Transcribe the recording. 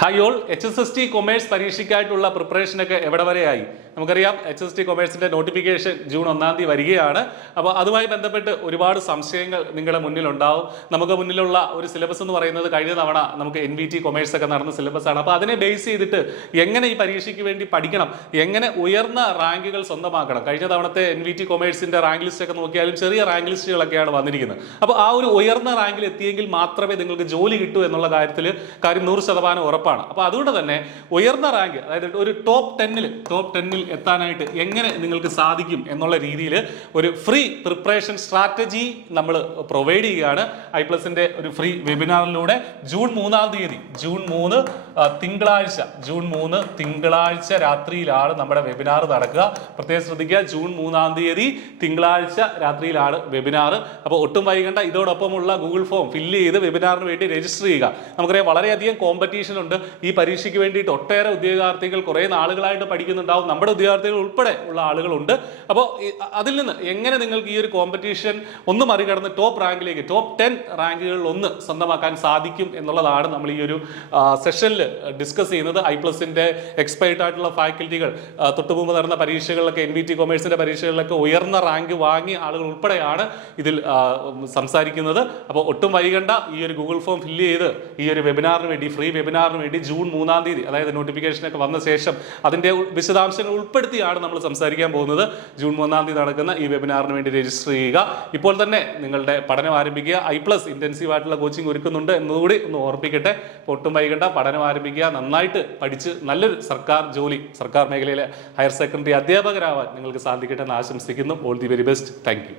Hi all, HSST commerce പരീക്ഷയ്ക്കായിട്ടുള്ള പ്രിപ്പറേഷനൊക്കെ എവിടെ വരെയായി? നമുക്കറിയാം HSST കൊമേഴ്സിന്റെ നോട്ടിഫിക്കേഷൻ ജൂൺ 1-ാം തീയതി വരികയാണ്. അപ്പോൾ അതുമായി ബന്ധപ്പെട്ട് ഒരുപാട് സംശയങ്ങൾ നിങ്ങളുടെ മുന്നിലുണ്ടാവും. നമുക്ക് മുന്നിലുള്ള ഒരു സിലബസ് എന്ന് പറയുന്നത് കഴിഞ്ഞ തവണ നമുക്ക് NVT കൊമേഴ്സ് ഒക്കെ നടന്ന സിലബസാണ്. അപ്പോൾ അതിനെ ബേസ് ചെയ്തിട്ട് എങ്ങനെ ഈ പരീക്ഷയ്ക്ക് വേണ്ടി പഠിക്കണം, എങ്ങനെ ഉയർന്ന റാങ്കുകൾ സ്വന്തമാക്കണം. കഴിഞ്ഞ തവണത്തെ NVT കൊമേഴ്സിന്റെ റാങ്ക് ലിസ്റ്റ് ഒക്കെ നോക്കിയാലും ചെറിയ റാങ്ക് ലിസ്റ്റുകളൊക്കെയാണ് വന്നിരിക്കുന്നത്. അപ്പോൾ ആ ഒരു ഉയർന്ന റാങ്കിൽ എത്തിയെങ്കിൽ മാത്രമേ നിങ്ങൾക്ക് ജോലി കിട്ടൂ എന്നുള്ള കാര്യം 100% ഉറപ്പാണ്. അപ്പോൾ അതുകൊണ്ട് തന്നെ ഉയർന്ന റാങ്ക്, അതായത് ഒരു ടോപ്പ് 10-ൽ എത്താനായിട്ട് എങ്ങനെ നിങ്ങൾക്ക് സാധിക്കും എന്നുള്ള രീതിയിൽ ഒരു ഫ്രീ പ്രിപ്പറേഷൻ സ്ട്രാറ്റജി നമ്മൾ പ്രൊവൈഡ് ചെയ്യുകയാണ്. ഐപ്ലസിന്റെ ഒരു ഫ്രീ വെബിനാറിലൂടെ ജൂൺ 3-ാം തീയതി, ജൂൺ 3 തിങ്കളാഴ്ച രാത്രിയിലാണ് നമ്മുടെ വെബിനാർ നടക്കുക. പ്രത്യേകം ശ്രദ്ധിക്കുക, ജൂൺ 3-ാം തീയതി തിങ്കളാഴ്ച രാത്രിയിലാണ് വെബിനാർ. അപ്പോൾ ഒട്ടും വൈകണ്ട, ഇതോടൊപ്പമുള്ള ഗൂഗിൾ ഫോം ഫില്ല് ചെയ്ത് വെബിനാറിന് വേണ്ടി രജിസ്റ്റർ ചെയ്യുക. നമുക്കറിയാം വളരെയധികം കോമ്പറ്റീഷൻ ഉണ്ട് ഈ പരീക്ഷയ്ക്ക് വേണ്ടിയിട്ട്. ഒട്ടേറെ ഉദ്യോഗാർത്ഥികൾ കുറേ നാളുകളായിട്ട് പഠിക്കുന്നുണ്ടാവും, നമ്മുടെ ഉദ്യോഗാർത്ഥികൾ ഉൾപ്പെടെ ഉള്ള ആളുകളുണ്ട്. അപ്പോൾ അതിൽ നിന്ന് എങ്ങനെ നിങ്ങൾക്ക് ഈ ഒരു കോമ്പറ്റീഷൻ ഒന്ന് മറികടന്ന് ടോപ്പ് റാങ്കിലേക്ക്, ടോപ്പ് 10 റാങ്കുകളിൽ ഒന്ന് സ്വന്തമാക്കാൻ സാധിക്കും എന്നുള്ളതാണ് നമ്മൾ ഈ ഒരു സെഷനിൽ ഡിസ്കസ് ചെയ്യുന്നത്. ഐപ്ലസിന്റെ എക്സ്പേർട്ട് ആയിട്ടുള്ള ഫാക്കൽറ്റികൾ തൊട്ടുമുമ്പ് നടന്ന പരീക്ഷകളിലൊക്കെ, NVT കൊമേഴ്സിന്റെ പരീക്ഷകളിലൊക്കെ ഉയർന്ന റാങ്ക് വാങ്ങിയ ആളുകൾ ഉൾപ്പെടെയാണ് ഇതിൽ സംസാരിക്കുന്നത്. അപ്പോൾ ഒട്ടും വൈകണ്ട, ഈ ഒരു ഗൂഗിൾ ഫോം ഫില്ല് ചെയ്ത് ഈ ഒരു വെബിനാറിന് വേണ്ടി, ഫ്രീ വെബിനാറിന് വേണ്ടി ജൂൺ 3-ാം തീയതി, അതായത് നോട്ടിഫിക്കേഷനൊക്കെ വന്ന ശേഷം അതിൻ്റെ വിശദാംശങ്ങൾ ഉൾപ്പെടുത്തിയാണ് നമ്മൾ സംസാരിക്കാൻ പോകുന്നത്. ജൂൺ 3-ാം തീയതി നടക്കുന്ന ഈ വെബിനാറിന് വേണ്ടി രജിസ്റ്റർ ചെയ്യുക. ഇപ്പോൾ തന്നെ നിങ്ങളുടെ പഠനം ആരംഭിക്കുക. ഐപ്ലസ് ഇന്റൻസീവ് ആയിട്ടുള്ള കോച്ചിങ് ഒരുക്കുന്നുണ്ട് എന്നുകൂടി ഒന്ന് ഓർപ്പിക്കട്ടെ. ഒട്ടും വൈകണ്ട, പഠനം ആരംഭിക്കുക. നന്നായിട്ട് പഠിച്ച് നല്ലൊരു സർക്കാർ മേഖലയിലെ ഹയർ സെക്കൻഡറി അധ്യാപകരാവാൻ നിങ്ങൾക്ക് സാധിക്കട്ടെ എന്ന് ആശംസിക്കുന്നു. All the very best. Thank you.